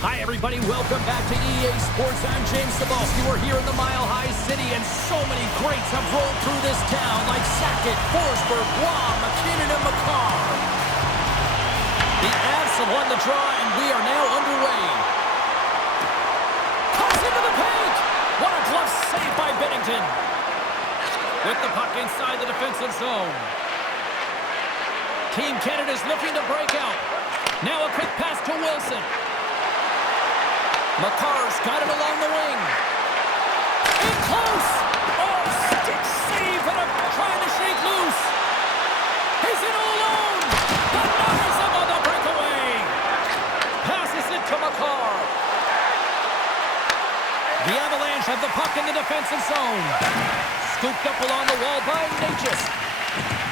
Hi, everybody. Welcome back to EA Sports. I'm James Cebulski. We're here in the Mile High City, and so many greats have rolled through this town, like Sackett, Forsberg, Guam, McKinnon, and Makar. The Avs have won the draw, and we are now underway. Cuts into the paint! What a glove save by Binnington. With the puck inside the defensive zone. Team Canada's looking to break out. Now a quick pass to Wilson. Makar's got it along the wing. In close! Oh, stick save, and trying to shake loose. He's in all alone. Denies him on the breakaway. Passes it to Makar. The Avalanche have the puck in the defensive zone. Scooped up along the wall by Necas.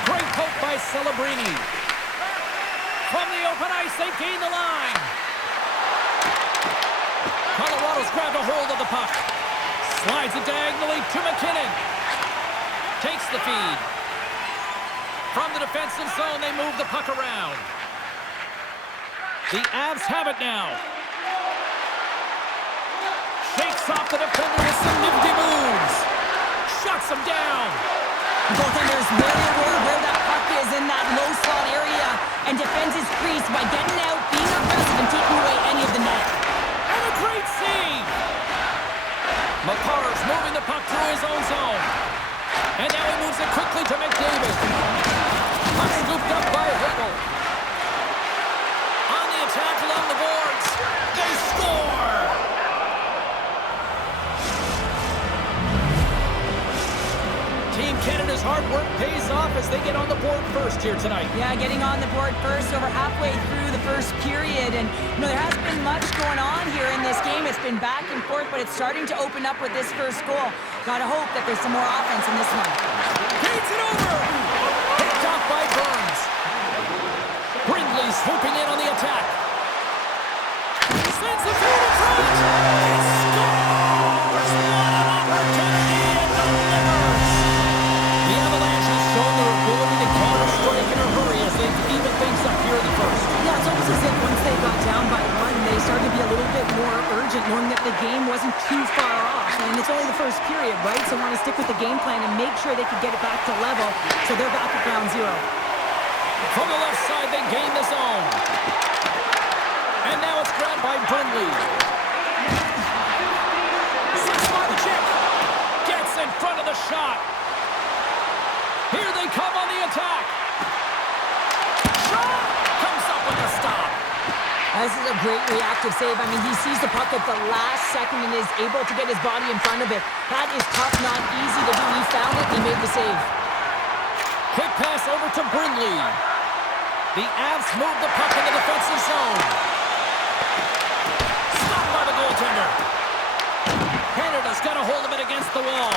Great poke by Celebrini. From the open ice, they gain the line. Colorado's grabbed a hold of the puck. Slides it diagonally to McKinnon. Takes the feed. From the defensive zone, they move the puck around. The Avs have it now. Shakes off the defender with some nifty moves. Shuts him down. Goaltender's very aware where that puck is in that low slot area and defends his crease by getting out, being aggressive, and taking away any of the net. And a great save! Makar's moving the puck through his own zone. And now he moves it quickly to McDavid. they get on the board first here tonight. Yeah, getting on the board first over halfway through the first period. And, there hasn't been much going on here in this game. It's been back and forth, but it's starting to open up with this first goal. Gotta hope that there's some more offense in this one. Gates it over! Picked off by Burns. Brindley swooping in on the attack. Sends the field in front! He scores! What an opportunity and delivers! The Avalanche has shown their ability to counter-strike in a hurry as they even things up here in the first. Yeah, it's almost as if once they got down by one, they started to be a little bit more urgent, knowing that the game wasn't too far off. And it's only the first period, right? So want to stick with the game plan and make sure they can get it back to level. So they're back at ground zero. From the left side, they gain the zone. And now it's grabbed by Brindley. Six by the chip. Gets in front of the shot. Here they come on the attack. Shot! Comes up with a stop. This is a great reactive save. I mean, he sees the puck at the last second and is able to get his body in front of it. That is tough, not easy to do. He found it and he made the save. Quick pass over to Brindley. The Avs move the puck in the defensive zone. Stopped by the goaltender. Canada's got a hold of it against the wall.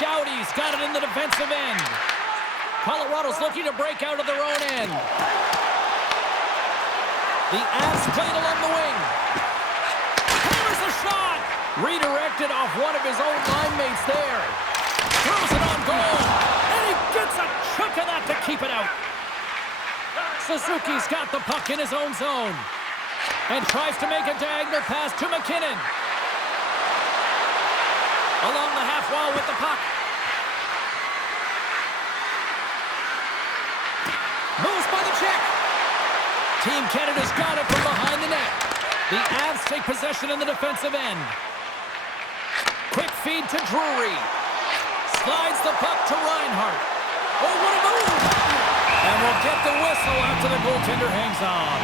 Doughty's got it in the defensive end. Colorado's looking to break out of their own end. The Avs played along the wing. Hammers the shot. Redirected off one of his own line mates there. Throws it on goal. And he gets a chunk of that to keep it out. Suzuki's got the puck in his own zone. And tries to make a diagonal pass to McKinnon. Along the half wall with the puck. Moves by the check. Team Canada's got it from behind the net. The Avs take possession in the defensive end. Quick feed to Drury. Slides the puck to Reinhart. Oh, what a move! And we'll get the whistle after the goaltender hangs on.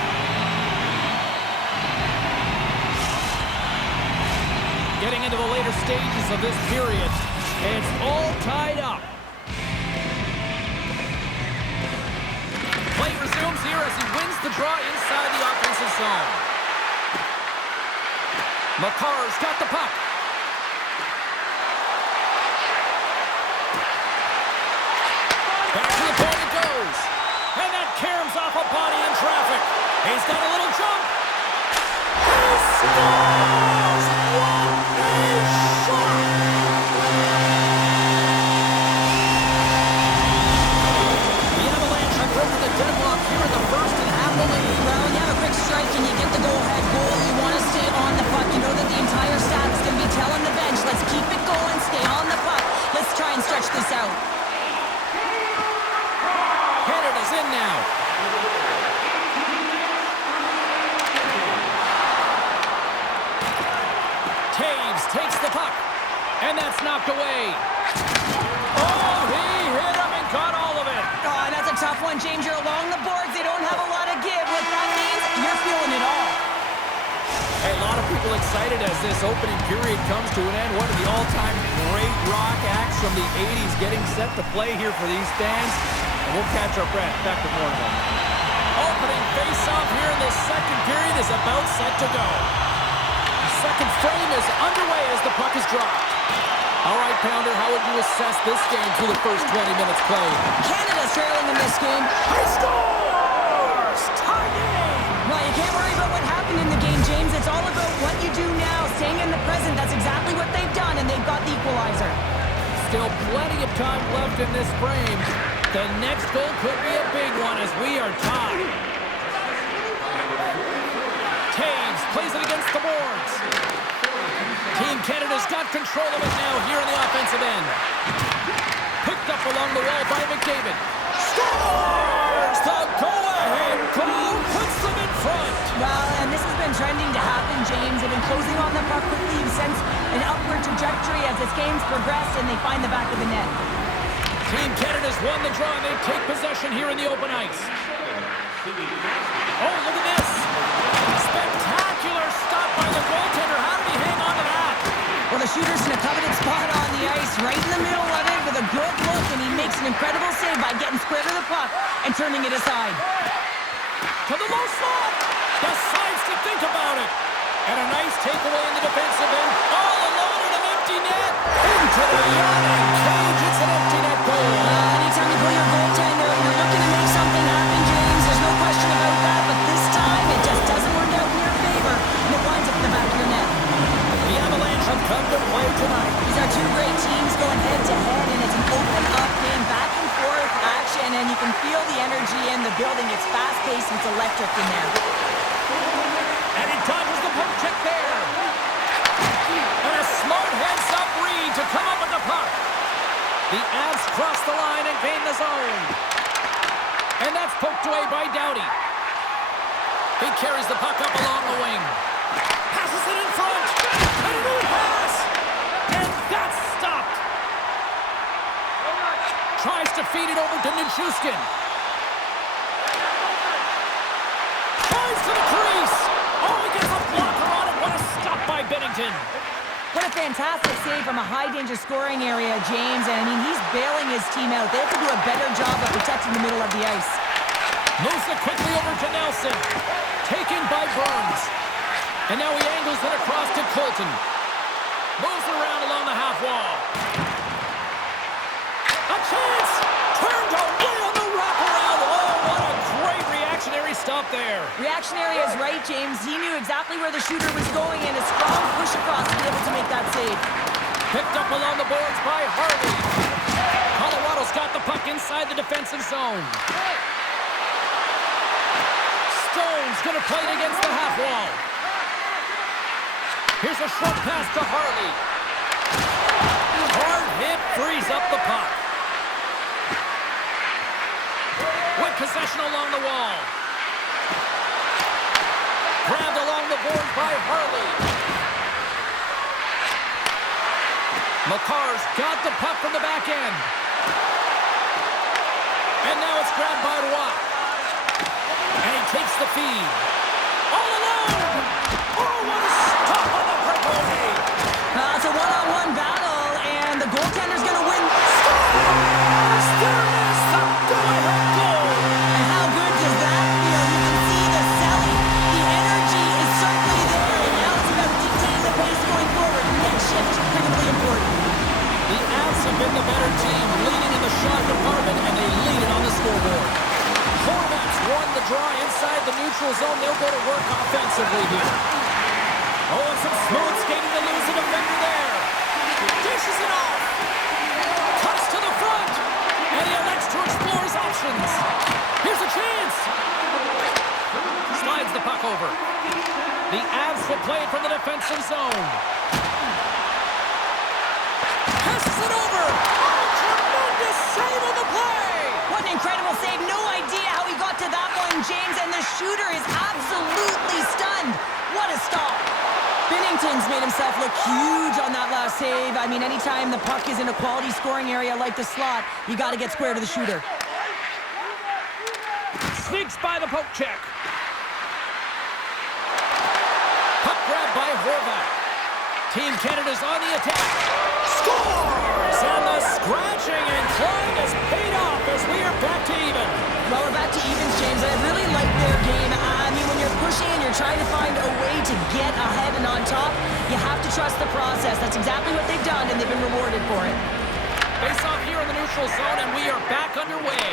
Getting into the later stages of this period, it's all tied up. Play resumes here as he wins the draw inside the offensive zone. Makar's got the puck. Back to the point it goes. And that caroms off a body in traffic. He's got a little jump. He scores! What a shot! The Avalanche have broken the deadlock here in the first and half of the lead. Well, you have a quick strike and you get the go-ahead goal. You want to stay on the puck. You know that the entire staff is going to be telling the bench, let's keep it going, stay on the puck. Let's try and stretch this out. Canada's in now. Taves takes the puck. And that's knocked away. Oh, he hit him and got all of it. Oh, and that's a tough one, James. You're along the boards. They don't have a lot of give. What that means, you're feeling it all. Hey, a lot of people excited as this opening period comes to an end. One of the all-time great rock acts from the 80s getting set to play here for these fans. And we'll catch our breath. Back to more. Opening face-off here in the second period is about set to go. The second frame is underway as the puck is dropped. All right, Pounder, how would you assess this game through the first 20 minutes played? Canada's trailing in this game. He scores! Tie game! Well, you can't worry about what happened in the game, James. It's all about what you do now, staying in the present. That's exactly what they've done, and they've got the equalizer. Still plenty of time left in this frame. The next goal could be a big one as we are tied. Taves plays it against the boards. Team Canada's got control of it now here in the offensive end. Picked up along the wall by McDavid. Scores! The go-ahead goal puts them in front. Well, and this has been trending to happen, James. They've been closing on the puck quickly. You've sensed an upward trajectory as this game's progressed, and they find the back of the net. Team Canada's won the draw, and they take possession here in the open ice. Oh, look at this. Spectacular stop by the goaltender. How did he hang on to that? Well, the shooter's in a coveted spot on the ice, right in the middle of it with a good look, and he makes an incredible save by getting square to the puck and turning it aside. To the low slot. Decides to think about it. And a nice takeaway in the defensive end. All alone in an empty net. Into the yawning cage. It's an empty net goal. Anytime you play your goaltender, you're looking to make something happen, James. There's no question about that. But this time, it just doesn't work out in your favor. And it winds up in the back of your net. The Avalanche have come to play tonight. These are two great teams going head-to-head, and it's an open-up game, back-and-forth action, and you can feel the energy in the building. It's fast-paced, and it's electric in there. And he dodges the poke check there. And a smart heads-up read to come up with the puck. The Avs cross the line and gain the zone. And that's poked away by Doughty. He carries the puck up along the wing. Passes it in front. And a new pass. And that's stopped. Tries to feed it over to Nichushkin. Tries to the crease. Oh, he gets a blocker on it. What a stop by Binnington. What a fantastic save from a high-danger scoring area, James. And, I mean, he's bailing his team out. They have to do a better job of protecting the middle of the ice. Moves it quickly over to Nelson. Taken by Burns. And now he angles it across to Colton. Moves it around along the half wall. A chance! Turned away on the wraparound. Oh, what a great reactionary stop there. Reactionary is right, James. He knew exactly where the shooter was going, and a strong push across to be able to make that save. Picked up along the boards by Harley. Colorado's got the puck inside the defensive zone. Stone's going to play it against the half wall. Here's a short pass to Harley. Hard hit frees up the puck. With possession along the wall. Grabbed along the boards by Harley. Makar's got the puck from the back end. And now it's grabbed by Roy. And he takes the feed. All alone! Oh, what a stop on the breakaway! It's a one-on-one battle, and the goaltender's going to win. Scores! There is the go-ahead goal! And how good does that feel? You can see the selling. The energy is certainly there, and now it's about dictating the pace going forward. Next shift, critically important. The Avs have been the better team, leading in the shot department, and they lead it on the scoreboard. Horvats won the draw inside the neutral zone. They'll go to work offensively here. Oh, and some smooth skating to lose a defender there. Dishes it off. Cuts to the front. And he elects to explore his options. Here's a chance. Slides the puck over. The Avs will play it from the defensive zone. Passes it over. Oh, tremendous save on the play. What an incredible save. No idea how he got to that one, James, and the shooter is absolutely stunned. What a stop. Binnington's made himself look huge on that last save. I mean, anytime the puck is in a quality scoring area like the slot, you got to get square to the shooter. Sneaks by the poke check. Puck grab by Horvat. Team Canada's on the attack. Scores! And the scratching and clawing has paid off as we are back to even. Well, we're back to evens, James. I really like their game. I mean, when you're pushing and you're trying to find a way to get ahead and on top, you have to trust the process. That's exactly what they've done, and they've been rewarded for it. Face off here in the neutral zone, and we are back underway.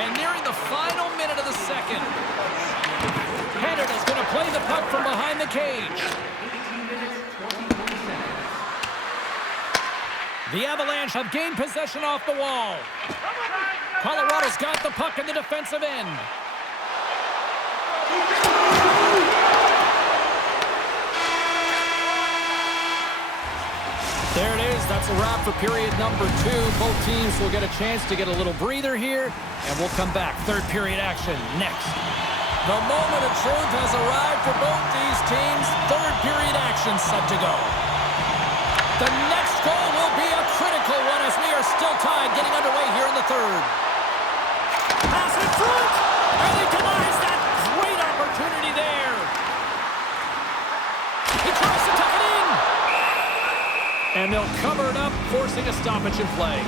And nearing the final minute of the second. Canada's going to play the puck from behind the cage. The Avalanche have gained possession off the wall. Colorado's got the puck in the defensive end. There it is. That's a wrap for period number 2. Both teams will get a chance to get a little breather here, and we'll come back. Third period action next. The moment of truth has arrived for both these teams. Third period action set to go. The next goal will be a critical one as we are still tied, getting underway here in the third. Pass in front, and he denies that great opportunity there. He tries to tuck it in. And they'll cover it up, forcing a stoppage in play.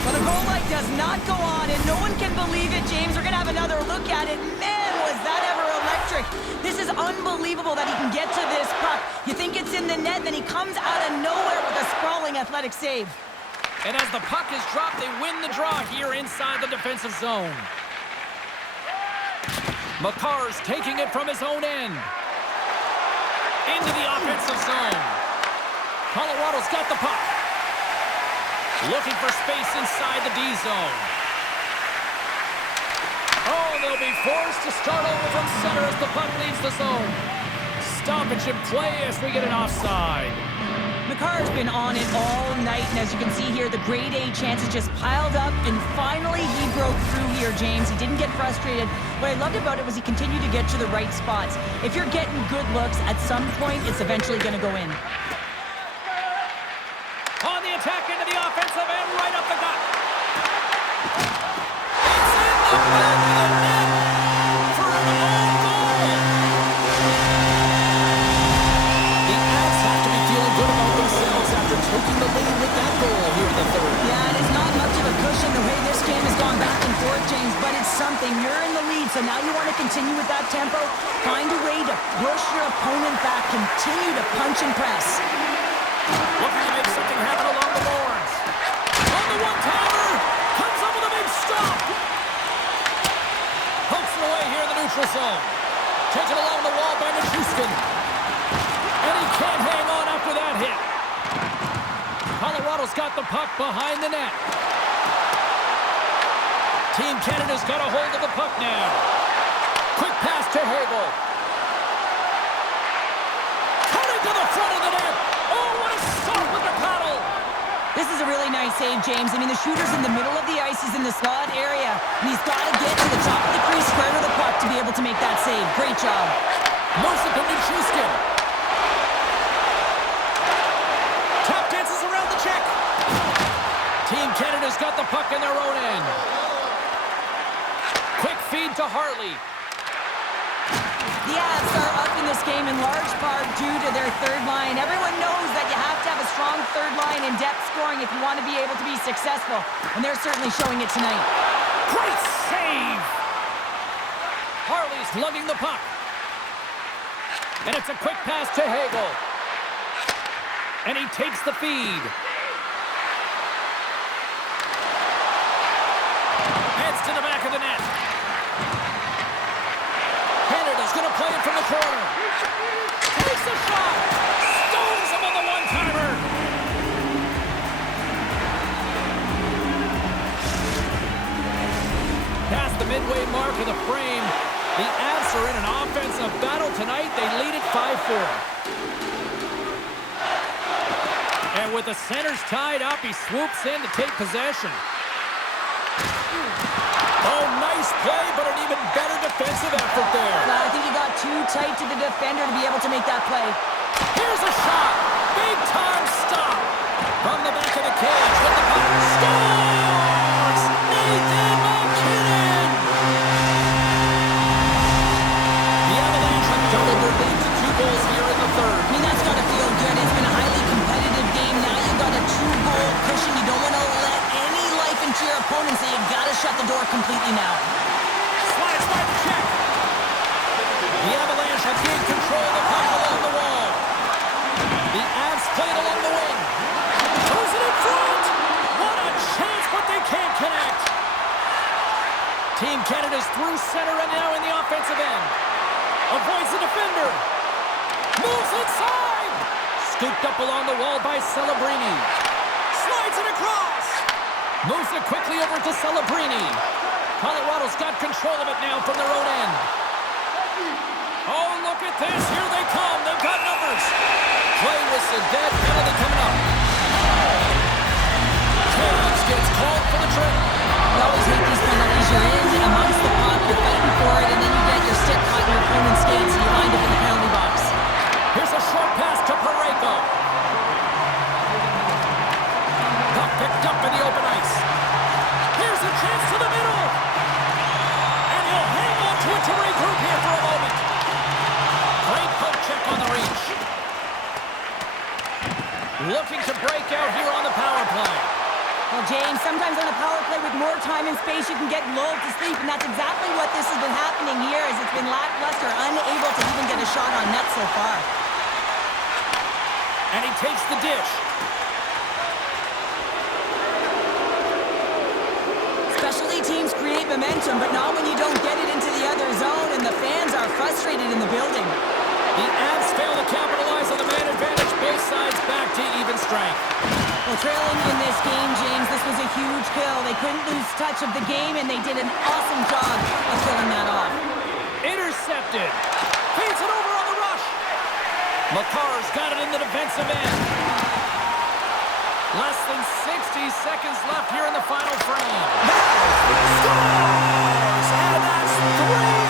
Well, the goal light does not go on, and no one can believe it, James. We're going to have another look at it. Man, was that ever electric. This is unbelievable that he can get to this puck. You think it's in the net, then he comes out of nowhere with a sprawling athletic save. And as the puck is dropped, they win the draw here inside the defensive zone. Makar's taking it from his own end. Into the offensive zone. Colorado's got the puck. Looking for space inside the D zone. Oh, they'll be forced to start over from center as the puck leaves the zone. Stoppage in play as we get an offside. Makar's been on it all night, and as you can see here, the grade A chances just piled up, and finally he broke through here, James. He didn't get frustrated. What I loved about it was he continued to get to the right spots. If you're getting good looks, at some point, it's eventually going to go in. On the attack into the offensive end, right up the gut. It's in the back of the net for an own goal. The Avs have to be feeling good about themselves after taking the lead with that goal here in the third. Yeah, and it's not much of a cushion the way this game has gone back and forth, James, but it's something. You're in the lead, so now you want to continue with that tempo. Find a way to push your opponent back. Continue to punch and press. Looking to make something happen along the boards. On the one-timer. Comes up with a big stop. Pokes it away here in the neutral zone. Taken along the wall by Nichushkin. And he can't hang on after that hit. Colorado's got the puck behind the net. Team Canada's got a hold of the puck now. Quick pass to Hagel. Cutting to the front of the net. Oh, what a stop with the paddle. This is a really nice save, James. I mean, the shooter's in the middle of the ice. He's in the slot area. And he's got to get to the top of the crease square to the puck to be able to make that save. Great job. Mosa to Nichushkin. Tap dances around the check. Team Canada's got the puck in their own end. Quick feed to Hartley. The Avs are up in this game in large part due to their third line. Everyone knows that you have to have a strong third line in depth scoring if you want to be able to be successful. And they're certainly showing it tonight. Great save! Hartley's lugging the puck. And it's a quick pass to Hagel. And he takes the feed. Heads to the back of the net. Canada's going to play it from the corner. Takes a shot. Stones him on the one-timer. Past the midway mark of the frame, the Avs are in an offensive battle tonight. They lead it 5-4. And with the centers tied up, he swoops in to take possession. Oh, nice play, but an even better defensive effort there. I think he got too tight to the defender to be able to make that play. Here's a shot. Big-time stop. From the back of the cage with the puck. Scores! Nathan MacKinnon! The Avalanche have doubled their lead to 2 goals here in the third. I mean, that's got to feel good. It's been a highly competitive game. Now you've got a 2-goal cushion. You don't want to let any life into your opponent, so you've got to shut the door completely now. Slides by the check. The Avalanche have gained control of the puck along the wall. The Avs played along the wing. Throws it in front. What a chance, but they can't connect. Team Canada's through center and now in the offensive end. Avoids the defender. Moves inside. Scooped up along the wall by Celebrini. Slides it across. Moves it quickly over to Celebrini. Colorado's got control of it now from their own end. Oh, look at this. Here they come. They've got numbers. Play whistle dead. Penalty coming up. Taves gets called for the trip. You always hate these penalties. You're in amongst the puck. You're fighting for it, and then you get your stick caught in your opponent's skates, and you wind up in the penalty box. Here's a short pass to Parayko. Puck picked up in the open ice. Here's a chance to the middle. And he'll hang on to it to regroup here for a moment. Great poke check on the reach. James. Sometimes on a power play with more time and space, you can get lulled to sleep, and that's exactly what this has been happening here, as it's been lackluster, unable to even get a shot on net so far. And he takes the dish. Specialty teams create momentum, but not when you don't get it into the other zone, and the fans are frustrated in the building. The Avs fail to capitalize on the man advantage. Both sides back to even strength. Well, trailing in this game, James, this was a huge kill. They couldn't lose touch of the game, and they did an awesome job of killing that off. Intercepted. Feeds it over on the rush. Makar's got it in the defensive end. Less than 60 seconds left here in the final frame. Scores! And that's 3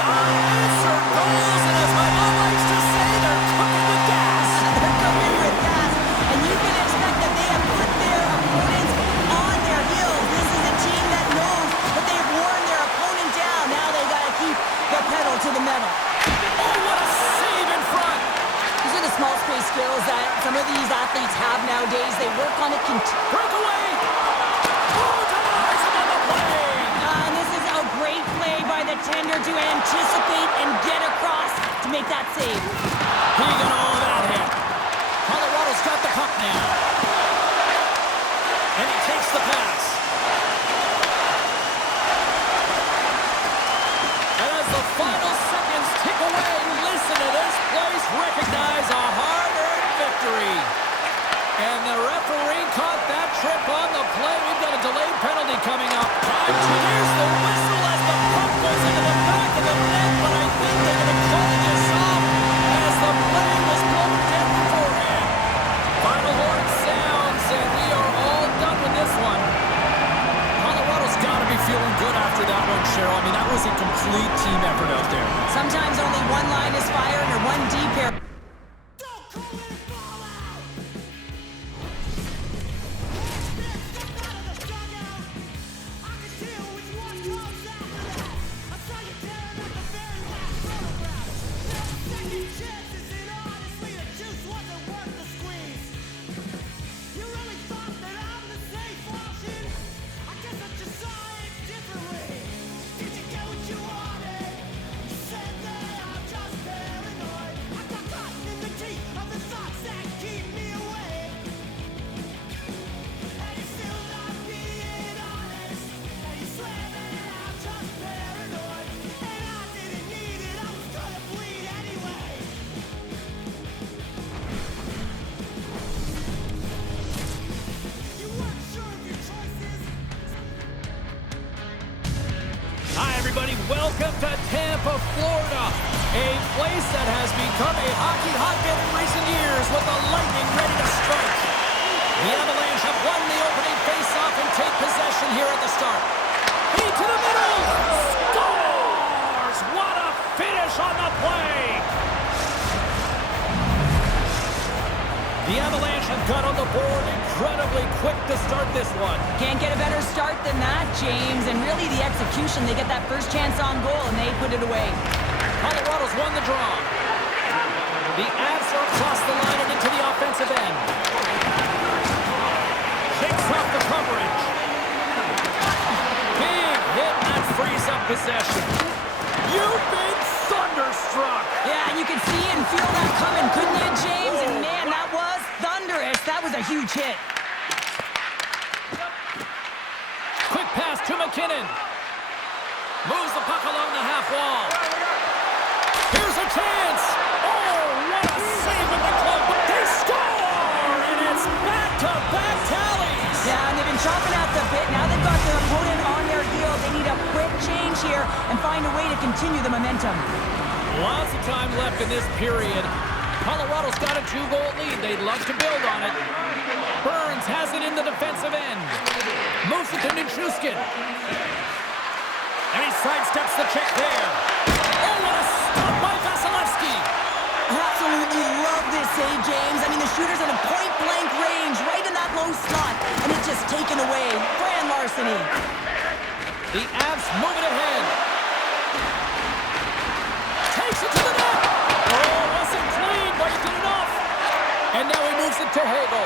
unanswered goals. And as my mom likes to say, they're cooking with gas. They're cooking with gas. And you can expect that they have put their opponents on their heels. This is a team that knows that they've worn their opponent down. Now they've got to keep the pedal to the metal. Oh, what a save in front. These are the small space skills that some of these athletes have nowadays. They work on it. Breakaway. Oh, denies him on the play. And this is a great play by the tender to anticipate and get across to make that save. Keegan, all that hit. Colorado's got the puck now. And he takes the pass. And as the final seconds tick away, listen to this place recognize a hard-earned victory. And the referee caught that trip on the play. We've got a delayed penalty coming up. Time to use the whistle as the puck goes into the back of the net, but I think they're going to call this off as the play was blown dead beforehand. Final horn sounds, and we are all done with this one. Colorado's got to be feeling good after that one, Cheryl. I mean, that was a complete team effort out there. Sometimes only one line is fired or one deep pair. Welcome to Tampa, Florida, a place that has become a hockey hotbed in recent years with the Lightning ready to strike. The Avalanche have won the opening faceoff and take possession here at the start. Feed to the middle! Scores! What a finish on the play! The Avalanche have got on the board incredibly quick to start this one. Can't get a better start than that, James. And really the execution, they get that first chance on goal and they put it away. Colorado's won the draw. The Avs are across the line and into the offensive end. Shakes off the coverage. Big hit that frees up possession. You've been thunderstruck. Yeah, and you can see and feel that coming, couldn't you, James? And man, that was thunderous. That was a huge hit. Quick pass to McKinnon. Moves the puck along the half wall. Here's a chance. Oh, what a save with the club. They score, and it's back-to-back tallies. Yeah, and they've been chopping at the bit. Now they've got their opponent on their heels. They need a quick change here and find a way to continue the momentum. Lots of time left in this period. Colorado's got a 2-goal lead. They'd love to build on it. Burns has it in the defensive end. Moves it to Nichushkin. And he sidesteps the check there. Oh, what a stop by Vasilevsky. Absolutely love this save, James. I mean, the shooter's in a point-blank range, right in that low slot, and it's just taken away. Grand larceny. The Avs move it ahead. Takes it to the net. Oh, wasn't clean, but he did enough. And now he moves it to Hagel.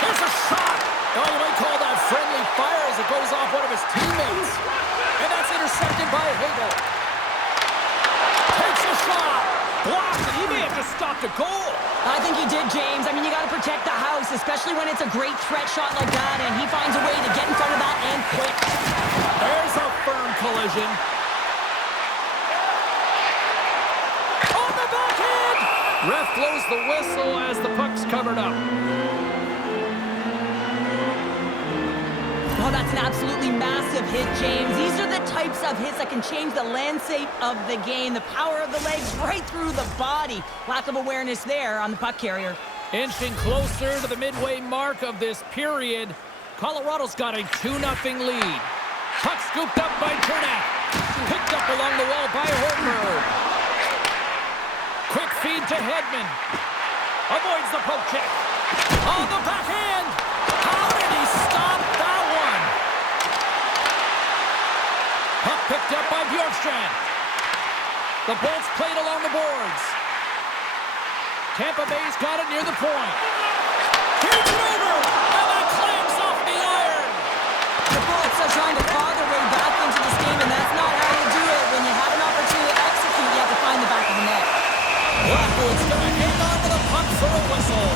Here's a shot. Oh, you might call that friendly fire as it goes off one of his teammates. And that's intercepted by Hagel. Takes a shot. Blocked, and he may have just stopped a goal. I think he did, James. I mean, you got to protect the house, especially when it's a great threat shot like that, and he finds a way to get in front of that and quick. There's a firm collision. On the backhand! Ref blows the whistle as the puck's covered up. Oh, that's an absolutely massive hit, James. These are the types of hits that can change the landscape of the game. The power of the legs right through the body. Lack of awareness there on the puck carrier. Inching closer to the midway mark of this period. Colorado's got a 2-0 lead. Puck scooped up by Cernak. Picked up along the wall by Hornberg. Quick feed to Hedman. Avoids the poke check. On the backhand. How did he stop that one? Puck picked up by Bjorkstrand. The Bolts played along the boards. Tampa Bay's got it near the point. Here's it over. And that clams off the iron. The Bullets are trying to claw their way back into this game, and that's not how you do it. When you have an opportunity to execute, you have to find the back of the net. Blackwood's going to hang on to the puck for a whistle.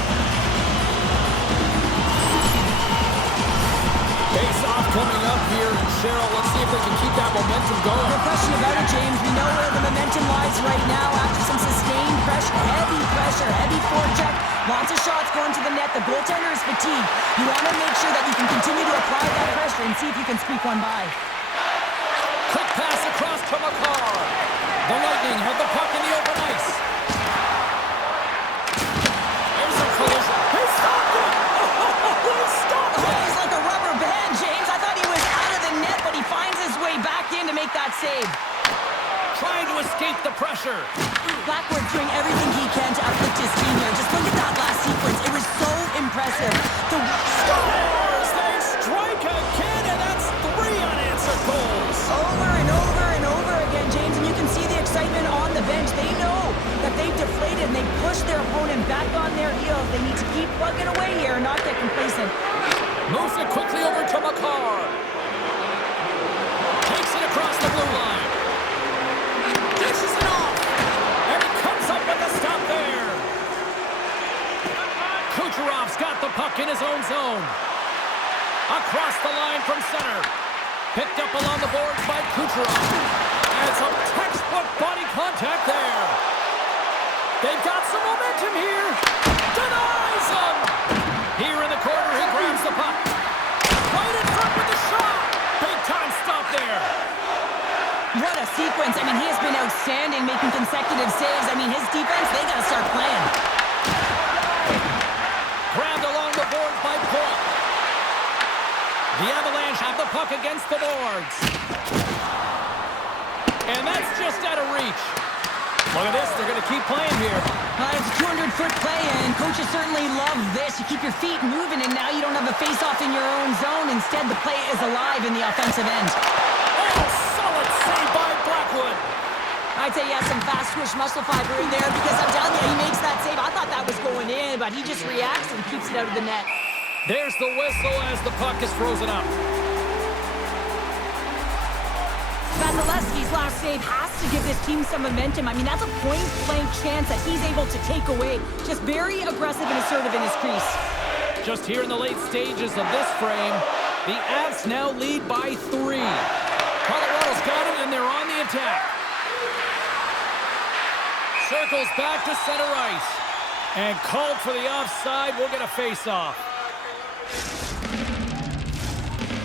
Face-off coming up here, and Cheryl, let's see if they can keep that momentum going. No question about it, James. We know where the momentum lies right now after some sustained pressure, heavy forecheck. Lots of shots going to the net. The goaltender is fatigued. You want to make sure that you can continue to apply that pressure and see if you can squeak one by. Quick pass across to Makar. The Lightning have the puck in the open ice. There's a collision. He stopped it! He stopped it! He's like a rubber band, James. I thought he was out of the net, but he finds his way back in to make that save. Trying to escape the pressure. Blackwood's doing everything he can to uplift his team here. Just look at that last sequence. It was so impressive. The Scores! They strike again, and that's 3 unanswered goals. over and over and over again, James, and you can see the excitement on the bench. They know that they've deflated, and they push their opponent back on their heels. They need to keep plugging away here and not get complacent. Moves it quickly over to Makar. Takes it across the blue line. Dishes it off. And he comes up with a stop there. Kucherov's got the puck in his own zone. Across the line from center. Picked up along the boards by Kucherov. And some textbook body contact there. They've got some momentum here. Denies him. Here in the corner, he grabs the puck. Right in front with the shot. Big time stop there. What a sequence. I mean, he has been outstanding making consecutive saves. I mean, his defense, they got to start playing. Grabbed along the boards by Point. The Avalanche have the puck against the boards. And that's just out of reach. Look at this. They're going to keep playing here. It's a 200-foot play, and coaches certainly love this. You keep your feet moving, and now you don't have a face-off in your own zone. Instead, the play is alive in the offensive end. Oh, solid save by Blackwood. I'd say he has some fast twitch muscle fiber in there because I'm telling you, he makes that save. I thought that was going in, but he just reacts and keeps it out of the net. There's the whistle as the puck is frozen up. Vasilevsky's last save has to give this team some momentum. I mean, that's a point-blank chance that he's able to take away. Just very aggressive and assertive in his crease. Just here in the late stages of this frame, the Avs now lead by 3. Colorado's got it, and they're on the attack. Circles back to center ice. And called for the offside. We'll get a face-off.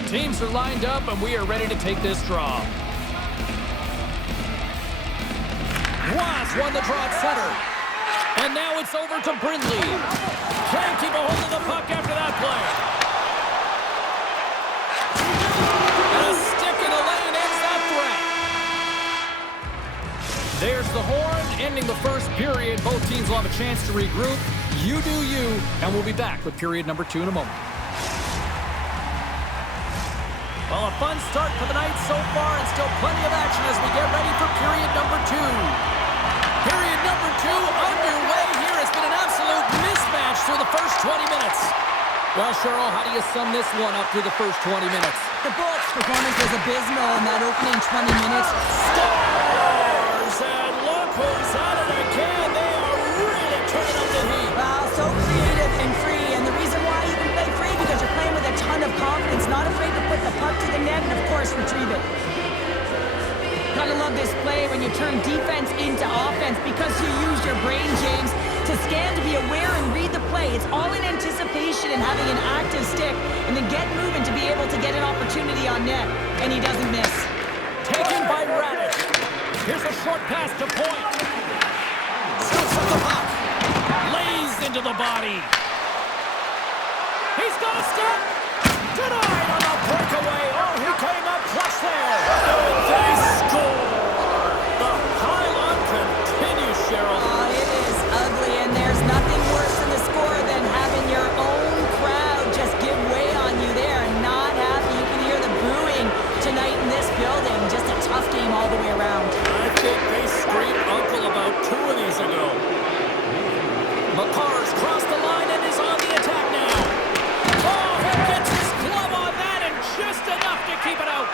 Teams are lined up, and we are ready to take this draw. Ross won the draw at center. And now it's over to Brindley. Can't keep a hold of the puck after that play. And a stick in the lane ends that threat. There's the horn, ending the first period. Both teams will have a chance to regroup. You do you, and we'll be back with period number 2 in a moment. Well, a fun start to the night so far, and still plenty of action as we get ready for period number 2. Period number 2 underway here. Has been an absolute mismatch through the first 20 minutes. Well, Cheryl, how do you sum this one up through the first 20 minutes? The Bolts' performance was abysmal in that opening 20 minutes. Stars! And look who's at it again. They are really turning up the heat. Wow, so creative and free. And the reason why you can play free, because you're playing with a ton of confidence, not afraid to put the puck to the net and, of course, retrieve it. Gotta love this play when you turn defense into offense because you use your brain, James, to scan, to be aware, and read the play. It's all in anticipation and having an active stick, and then get moving to be able to get an opportunity on net. And he doesn't miss. Taken by Raddysh. Here's a short pass to Point. Scoops up the puck. Lays into the body. He's got a step. Denied on the breakaway. Oh, he came up clutch there. And they score. The pile-on continues, Cheryl. Oh, it is ugly, and there's nothing worse in the score than having your own crowd just give way on you there and not happy. You can hear the booing tonight in this building. Just a tough game all the way around. I think they screamed uncle about 2 of these ago. McCarr's crossed the line and is on the attack now. Oh, he gets his glove on that and just enough to keep it out.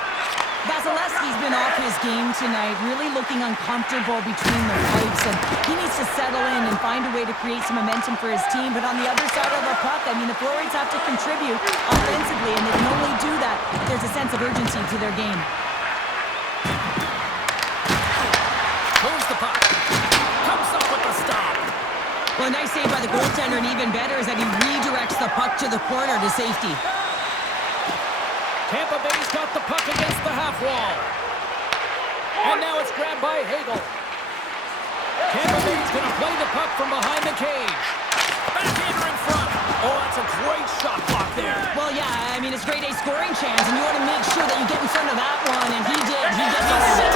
Vasilevsky's been off his game tonight, really looking uncomfortable between the pipes, and he needs to settle in and find a way to create some momentum for his team. But on the other side of the puck, I mean, the forwards have to contribute offensively, and they can only do that if there's a sense of urgency to their game. Moves the puck. Comes up with the stop. Well, a nice save by the goaltender, and even better is that he redirects the puck to the corner to safety. Tampa Bay's got the puck against the half wall. And now it's grabbed by Hagel. Tampa Bay's going to play the puck from behind the cage. Backhander in front. Oh, that's a great shot block there. Well, yeah, I mean, it's grade A scoring chance, and you want to make sure that you get in front of that one, and he did. He gets all of it.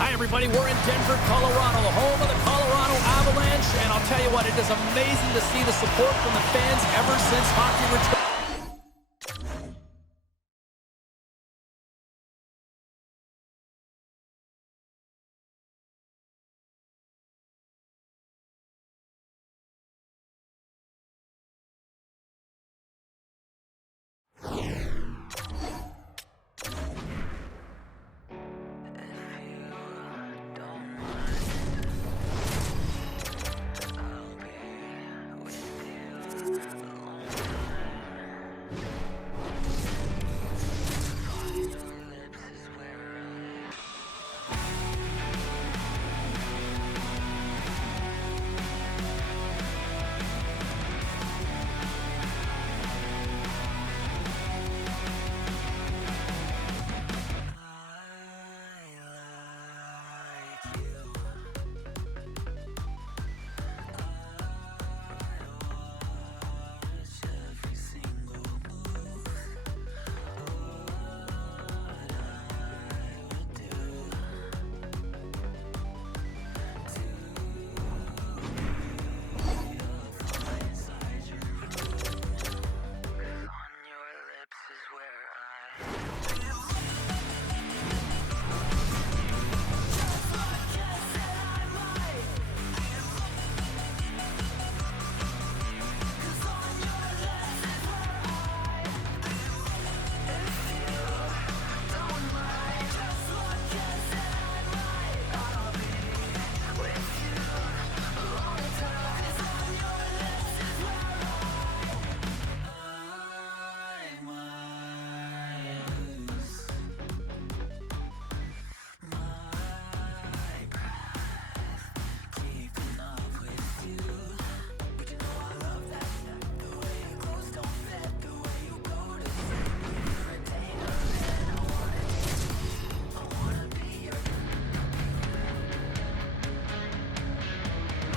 Hi, everybody. We're in Denver, Colorado, the home of the Colorado Avalanche. And I'll tell you what, it is amazing to see the support from the fans ever since hockey returned.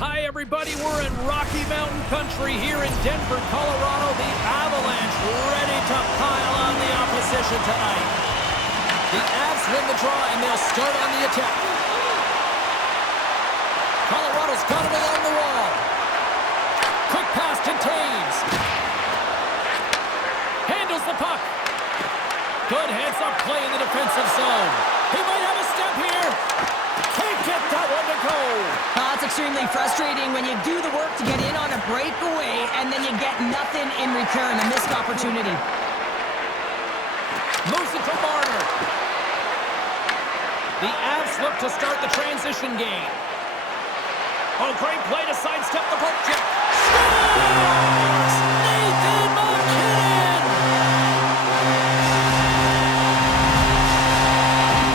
Hi, everybody. We're in Rocky Mountain Country here in Denver, Colorado. The Avalanche ready to pile on the opposition tonight. The Avs win the draw, and they'll start on the attack. Colorado's got it along the wall. Quick pass to Taves. Handles the puck. Good heads-up play in the defensive zone. He might have a step here. Can't get that one to go. It's extremely frustrating when you do the work to get in on a breakaway and then you get nothing in return, a missed opportunity. Moves it to Marner. The Avs look to start the transition game. Oh, great play to sidestep the poke check. Scores! Nathan MacKinnon!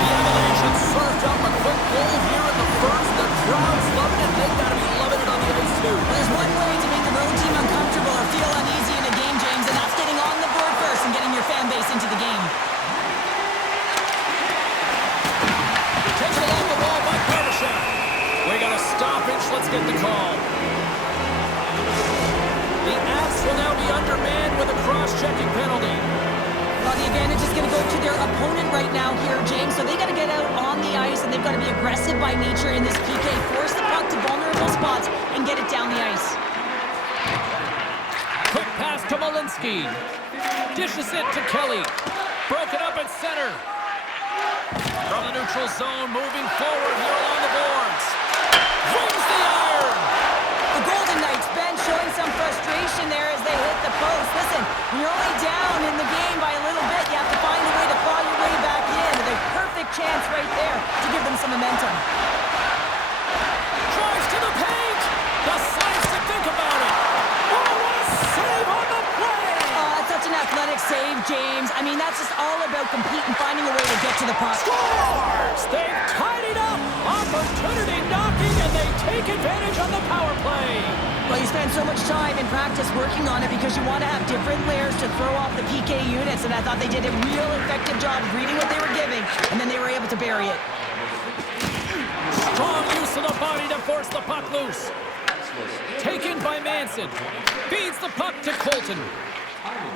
The Avalanche have served up a quick goal here in the first. The crowd's loving it. They've got to be loving it on the ice, too. There's one way to make the road team uncomfortable or feel uneasy in a game, James, and that's getting on the board first and getting your fan base into the game. Takes along the wall by Barbashev. We got a stoppage. Let's get the call. The Avs will now be undermanned with a cross-checking penalty. Well, the advantage is going to go to their opponent right now here, James, so they got to get out on the ice, and they've got to be aggressive by nature in this PK. Force the puck to vulnerable spots and get it down the ice. Quick pass to Malinsky. Dishes it to Kelly. Broken up at center. From the neutral zone, moving forward here along the boards. Wins the iron! The Golden Knights bench showing some frustration there as they hit the post. Listen, when you're only down in the game by a little bit, you have to find a way to claw your way back in. The perfect chance right there to give them some momentum. Drives to the paint! The sides to think about it! Oh, what a save on the play! It's such an athletic save, James. I mean, that's just all about competing, finding a way to get to the puck. Scores! They've tied it up! Opportunity knocking, and they take advantage on the power play! Well, you spend so much time in practice working on it because you want to have different layers to throw off the PK units, and I thought they did a real effective job of reading what they were giving, and then they were able to bury it. Strong use of the body to force the puck loose. Taken by Manson. Feeds the puck to Colton.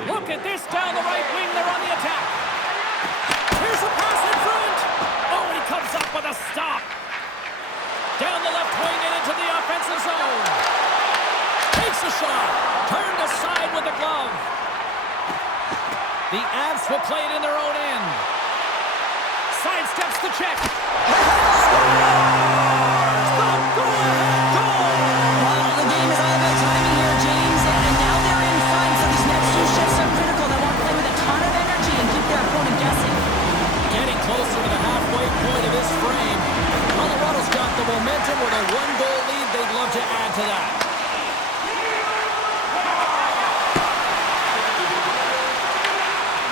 Look at this down the right wing. They're on the attack. Here's a pass in front. Oh, he comes up with a stop. Down the left wing and into the offensive zone. Takes a shot. Turned aside with the glove. The Avs will play it in their own end. Sidesteps the check. Scores! The go-ahead goal! Well, the game is all about timing here, James, and now they're in front, so these next two shifts are critical. They want to play with a ton of energy and keep their opponent guessing. Getting closer to the halfway point of this frame. Colorado's got the momentum with a one-goal lead. They'd love to add to that.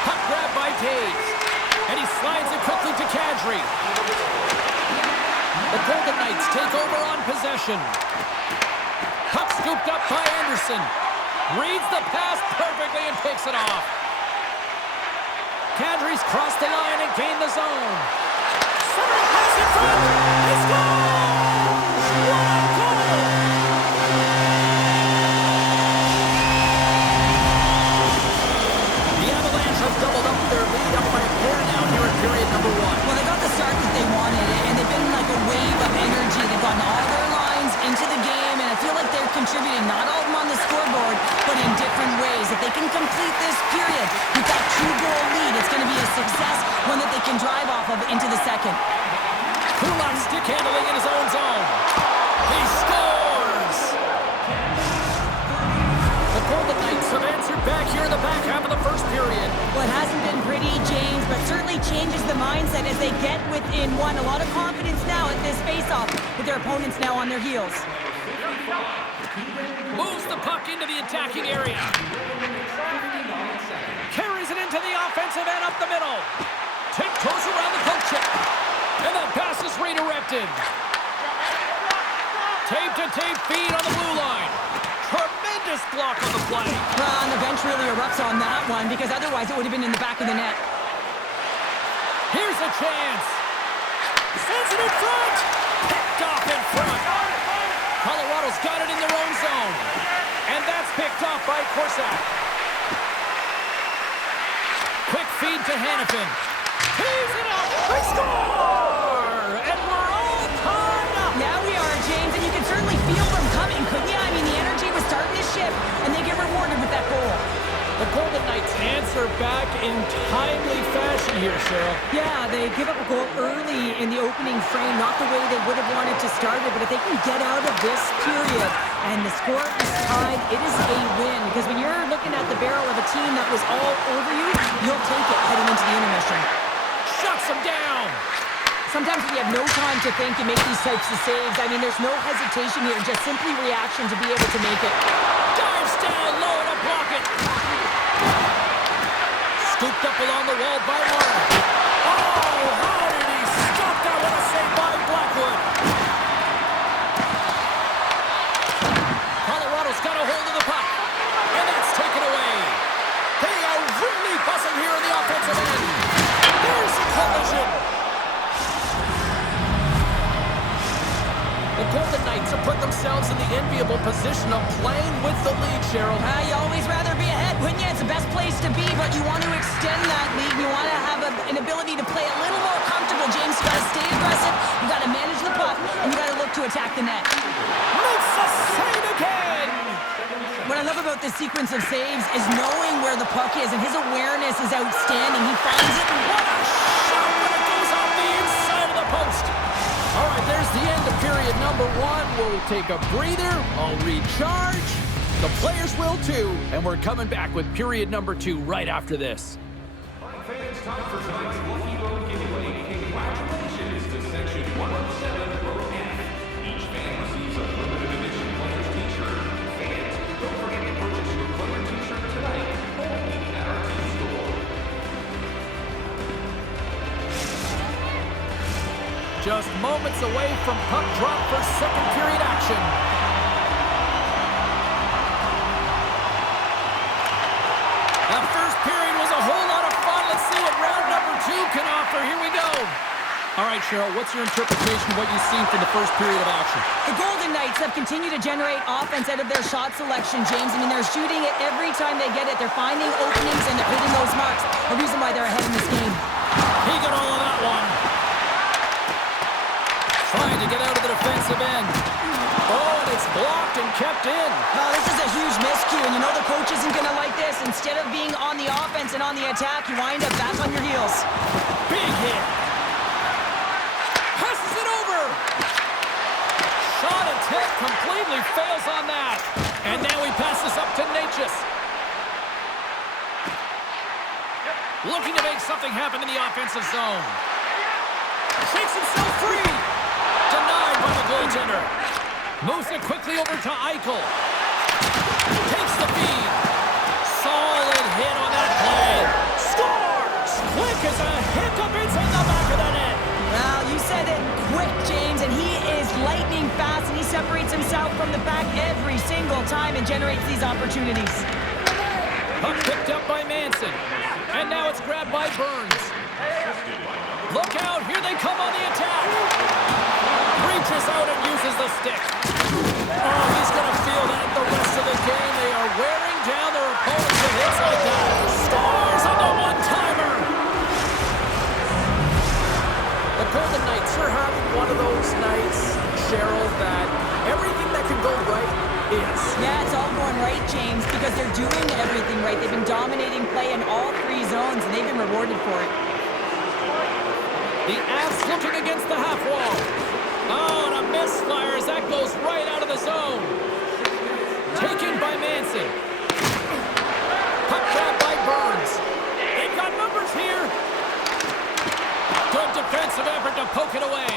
Puck grab by Taves. And he slides it quickly to Kadri. The Golden Knights take over on possession. Puck scooped up by Anderson. Reads the pass perfectly and picks it off. Kadri's crossed the line and gained the zone. Center pass in front. He scores! What a goal! The Avalanche have doubled up their lead up by a pair now here in period number one. Well, they got the start that they wanted, and they've been like a wave of energy. They've gotten all their lines into the game, and I feel like they're contributing, not all of them on the scoreboard, but in different ways. If they can complete this period with that two-goal lead, it's going to be a success, one that they can drive off of into the second. Kulak stick handling in his own zone. He scores! The Golden Knights have answered back here in the back half of the first period. Well, it hasn't been pretty, James, but certainly changes the mindset as they get within one. A lot of confidence now at this face-off with their opponents now on their heels. Moves the puck into the attacking area. Carries it into the offensive end up the middle. Tiptoes around the poke check. And that pass is redirected. Tape-to-tape feed on the blue line. Tremendous block on the play. Well, and the bench really erupts on that one because otherwise it would have been in the back of the net. Here's a chance. Sends it in front. Picked off in front. Colorado's got it in their own zone. And that's picked off by Corsac. Quick feed to Hanifin. Tees it up. They score! And we're all tied up. Now we are, James, and you can certainly feel them coming, couldn't you? I mean, the energy was starting to shift, and they get rewarded with that goal. The Golden Knights answer back in timely fashion here, Cheryl. Yeah, they give up a goal early in the opening frame, not the way they would have wanted to start it, but if they can get out of this period and the score is tied, it is a win. Because when you're looking at the barrel of a team that was all over you, you'll take it heading into the intermission. Shuts them down. Sometimes when you have no time to think, you make these types of saves. I mean, there's no hesitation here, just simply reaction to be able to make it. Dives down low to block it. Scooped up along the wall by Warner. Oh, how did he stop that with a save by Blackwood? Colorado's got a hold of the puck. And that's taken away. They are really buzzing here in the offensive end. There's a collision. The Golden Knights have put themselves in the enviable position of playing with the lead, Cheryl. You always rather be ahead, wouldn't you? It's the best place to be, but you want to extend that lead. You want to have an ability to play a little more comfortable, James. You got to stay aggressive, you got to manage the puck, and you got to look to attack the net. Makes a save again! What I love about this sequence of saves is knowing where the puck is, and his awareness is outstanding. He finds it. What a shot when it goes off the inside of the post! All right, there's the end of period number one. We'll take a breather. I'll recharge. The players will too. And we're coming back with period number two right after this. Fans, time for tonight's Lucky Road giveaway. Congratulations to Section 107 Row F. Each fan receives a limited edition player's t-shirt. Fans, don't forget to purchase your player t-shirt tonight, only at our team store. Just moments away from puck drop for second period action. That first period was a whole lot of fun. Let's see what round number two can offer. Here we go. All right, Cheryl, what's your interpretation of what you've seen from the first period of action? The Golden Knights have continued to generate offense out of their shot selection, James. I mean, they're shooting it every time they get it. They're finding openings, and they're hitting those marks. The reason why they're ahead in this game. He got all of that one. Trying to get out of the defensive end. Oh, and it's blocked and kept in. This is a huge miscue, and you know the coach isn't going to like this. Instead of being on the offense and on the attack, you wind up back on your heels. Big hit. Passes it over. Shot attempt completely fails on that. And now he passes up to Necas. Looking to make something happen in the offensive zone. Shakes himself free. Denied by the goaltender. Moves it quickly over to Eichel. Takes the feed. Solid hit on that play. Scores! Quick as a hiccup inside the back of the net. Well, you said it quick, James, and he is lightning fast, and he separates himself from the back every single time and generates these opportunities. Puck picked up by Manson. And now it's grabbed by Burns. Look out, here they come on the attack. Reaches out and uses the stick. Oh, he's going to feel that the rest of the game. They are wearing down their opponents with hits like that. Scores on the one-timer. The Golden Knights are having one of those nights, Cheryl, that everything that can go right is. Yeah, it's all going right, James, because they're doing everything right. They've been dominating play in all three zones, and they've been rewarded for it. The Avs looking against the half wall. Oh, and a misfire as that goes right out of the zone. Taken by Manson. Puck grab by Burns. They've got numbers here. Good defensive effort to poke it away.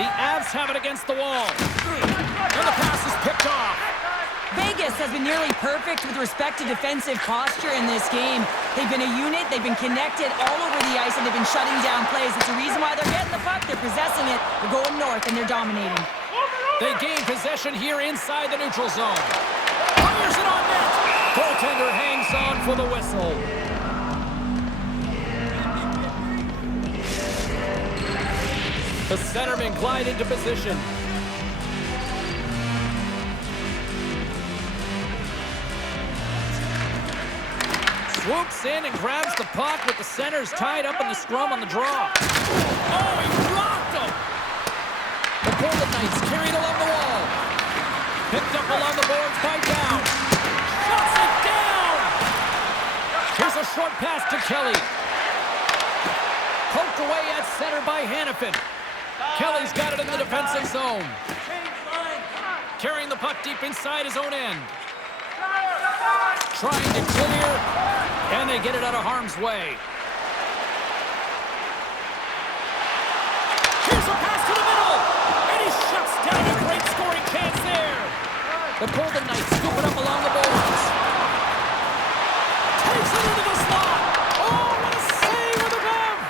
The Avs have it against the wall. And the pass is picked off. Vegas has been nearly perfect with respect to defensive posture in this game. They've been a unit, they've been connected all over the ice, and they've been shutting down plays. It's the reason why they're getting the puck, they're possessing it, they're going north, and they're dominating. They gain possession here inside the neutral zone. Fires it on net. Goaltender hangs on for the whistle. The centermen glide into position. Swoops in and grabs the puck with the centers tied up in the scrum on the draw. Oh, he rocked him! The Golden Knights carried along the wall. Picked up along the boards by Down. Shuts it down! Here's a short pass to Kelly. Poked away at center by Hanifin. Kelly's got it in the defensive zone. Carrying the puck deep inside his own end. Trying to clear, and they get it out of harm's way. Here's a pass to the middle, and he shuts down a great scoring chance there. The Golden Knights scoop it up along the boards. Takes it into the slot. Oh, what a save with the glove.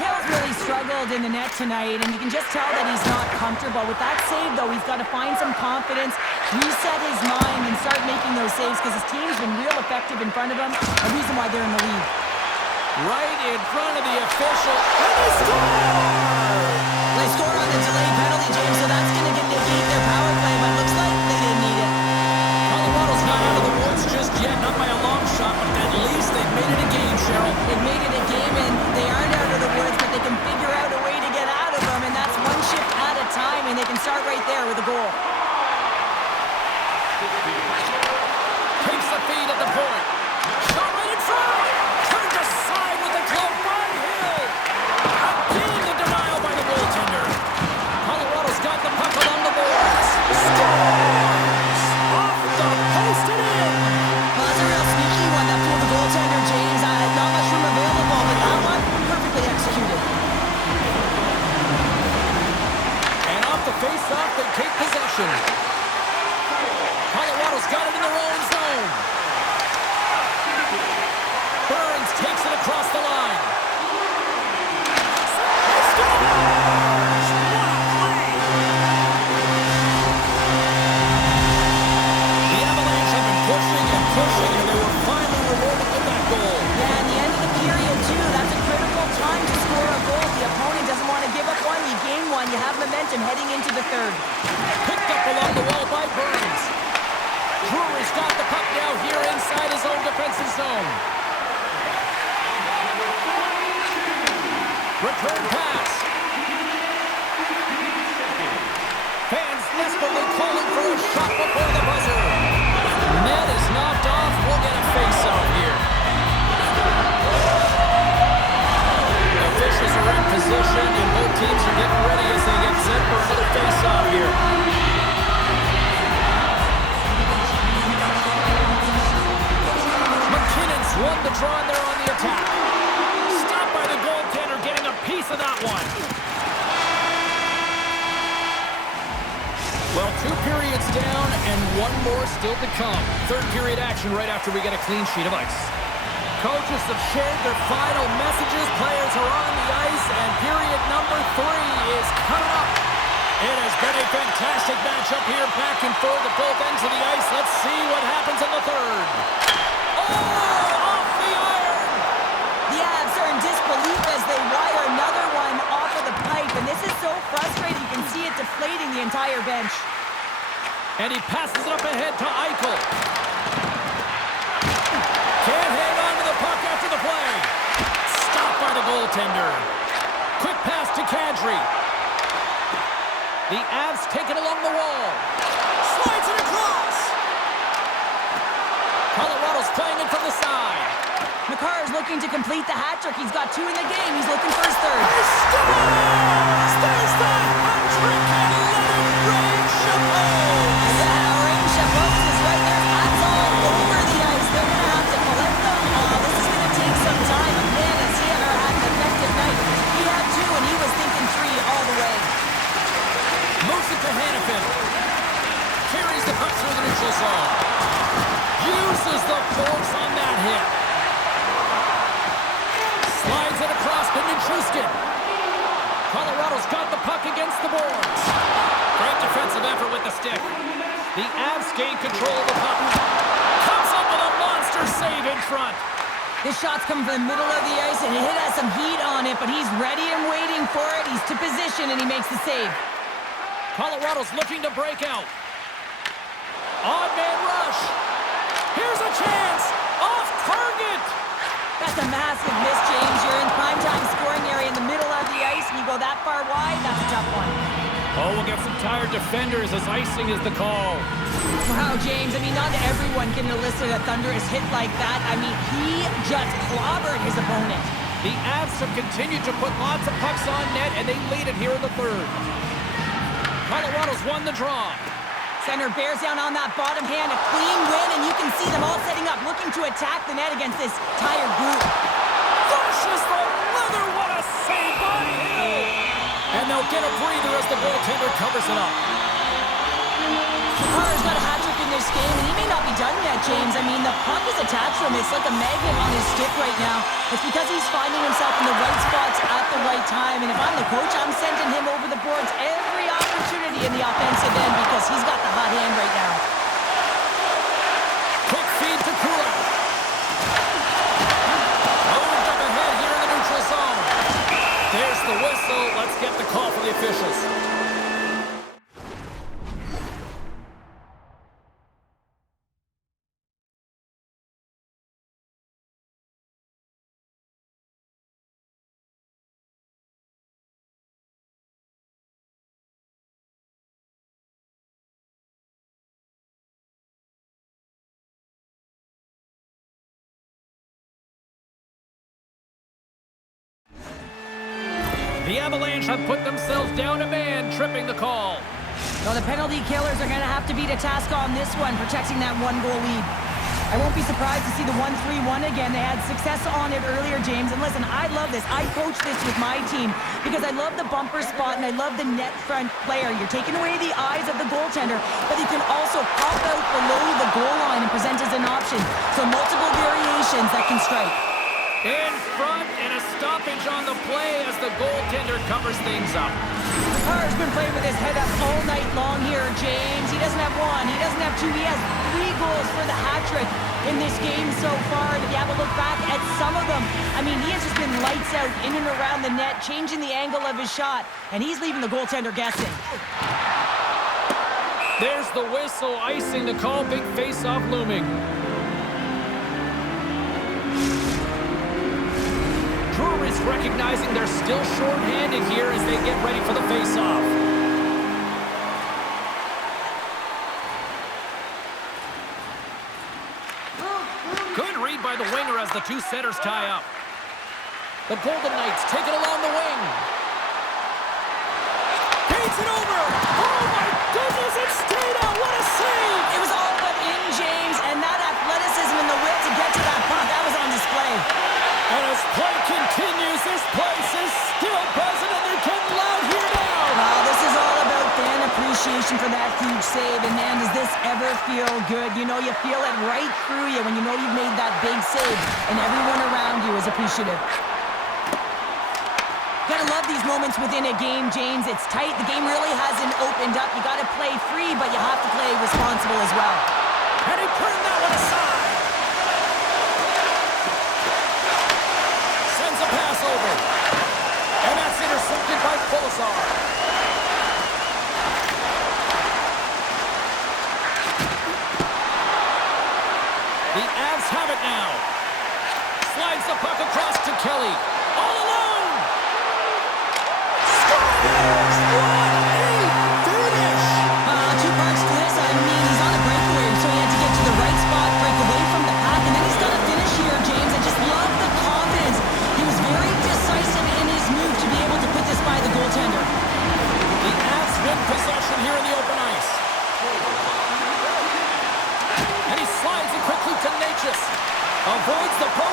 Hill's really struggled in the net tonight, and you can just tell that he's not comfortable. With that save, though, he's got to find some confidence, reset his mind, and start making those saves because his team's been real effective in front of him. A reason why they're in the lead. Right in front of the official, and they score! They score on the delayed penalty, James, so that's going to negate their power play, but it looks like they didn't need it. Colorado's not out of the woods just yet, not by a long shot, but at least they've made it a game, Cheryl. They've made it a game, and they aren't out of the woods, but they can figure out a way to get out of them, and that's one shift at a time, and they can start right there with a goal. Takes the feed at the point. Shot right in front. Turned aside with the glove by Hill. Again, the denial by the goaltender. Colorado's got the puck along the boards. Scores! Off the post and in. Well, that's a real sneaky one that pulled the goaltender, James. Not much room available, but that one perfectly executed. And off the face-off, they take possession. Colorado's got it in their own zone. Burns takes it across the line. Scores! What a play! The Avalanche have been pushing and pushing, and they were finally rewarded with that goal. Yeah, and the end of the period, too. That's a critical time to score a goal. The opponent doesn't want to give up one. You gain one. You have momentum heading into the third. Picked up along the wall by Burns. Brewer's got the puck now here inside his own defensive zone. Return pass. Fans desperately calling for a shot before the buzzer. Net is knocked off. We'll get a face-off here. The officials are in position, and both teams are getting ready as they get set for another face-off here. McKinnon's won the draw, and they're on the attack. Stopped by the goaltender, getting a piece of that one. Well, 2 periods down and one more still to come. Third period action right after we get a clean sheet of ice. Coaches have shared their final messages. Players are on the ice, and period number 3 is coming up. It has been a fantastic matchup here, back and forth at both ends of the ice. Let's see what happens in the third. Oh, off the iron! The Avs are in disbelief as they wire another one off of the pipe, and this is so frustrating. You can see it deflating the entire bench. And he passes it up ahead to Eichel. Can't hang on to the puck after the play. Stopped by the goaltender. Quick pass to Kadri. The Avs take it along the wall. Slides it across. Colorado's playing it from the side. Makar is looking to complete the hat trick. He's got 2 in the game. He's looking for his third. He scores! There's the hat trick, and let it rain Chapeau! Yeah, Rain Chapeau is right there. Hats all over the ice. They're going to have to collect them. This is going to take some time. Man, has he ever had an effective night. He had 2, and he was thinking 3 all the way. Moves it to Hanifin. Carries the puck through the neutral zone. Uses the force on that hit. Slides it across to Nichushkin. Colorado's got the puck against the boards. Great defensive effort with the stick. The Avs gain control of the puck. Comes up with a monster save in front. This shot's coming from the middle of the ice, and it has some heat on it, but he's ready and waiting for it. He's to position, and he makes the save. Colorado's looking to break out. On-man rush. Here's a chance. Off target. That's a massive miss, James. You're in primetime scoring area in the middle of the ice, and you go that far wide, that's a tough one. Oh, we'll get some tired defenders as icing is the call. Wow, James, I mean, not everyone can elicit a thunderous hit like that. I mean, he just clobbered his opponent. The Avs have continued to put lots of pucks on net, and they lead it here in the third. Colorado's won the draw. Center bears down on that bottom hand, a clean win, and you can see them all setting up, looking to attack the net against this tired group. Flushes the leather, what a save by Hill! And they'll get a breather as the goaltender covers it up. Carr's got a hat trick in this game, and he may not be done yet, James. I mean, the puck is attached to him. It's like a magnet on his stick right now. It's because he's finding himself in the right spots at the right time. And if I'm the coach, I'm sending him over the boards every opportunity in the offensive end because he's got the hot hand right now. Quick feed to Kura. Moved up ahead here in the neutral zone. There's the whistle. Let's get the call from the officials. The Avalanche have put themselves down a man, tripping the call. So the penalty killers are going to have to beat a task on this one, protecting that one-goal lead. I won't be surprised to see the 1-3-1 again. They had success on it earlier, James. And listen, I love this. I coach this with my team because I love the bumper spot and I love the net front player. You're taking away the eyes of the goaltender, but you can also pop out below the goal line and present as an option. So multiple variations that can strike. In front and a stoppage on the play as the goaltender covers things up. Carr's been playing with his head up all night long here, James. He doesn't have one, he doesn't have two, he has 3 goals for the hat trick in this game so far. And if you have a look back at some of them, I mean, he has just been lights out in and around the net, changing the angle of his shot, and he's leaving the goaltender guessing. There's the whistle, icing the call, big face-off looming. Drury's recognizing they're still short-handed here as they get ready for the face-off. Good read by the winger as the two setters tie up. The Golden Knights take it along the wing. Paints it over. Oh my goodness, it stayed out. What a save. It was all but in, James, and that athleticism and the wit to get to that puck, that was on display. And as play continues, this place is still present, and they're getting loud here now. Wow, this is all about fan appreciation for that huge save. And man, does this ever feel good? You know, you feel it right through you when you know you've made that big save, and everyone around you is appreciative. Gotta love these moments within a game, James. It's tight. The game really hasn't opened up. You gotta play free, but you have to play responsible as well. And he turned that one aside. Sends a pass over. And that's intercepted by Polisar. The Avs have it now. Slides the puck across to Kelly. All alone. Scores! What a finish! Two parts to this. I mean, he's on a breakaway, so he had to get to the right spot, break away from the pack, and then he's got a finish here, James. I just love the confidence. He was very decisive in his move to be able to put this by the goaltender. The Avs win possession here in the open ice. And he slides it quickly to Natchez. Avoids the post.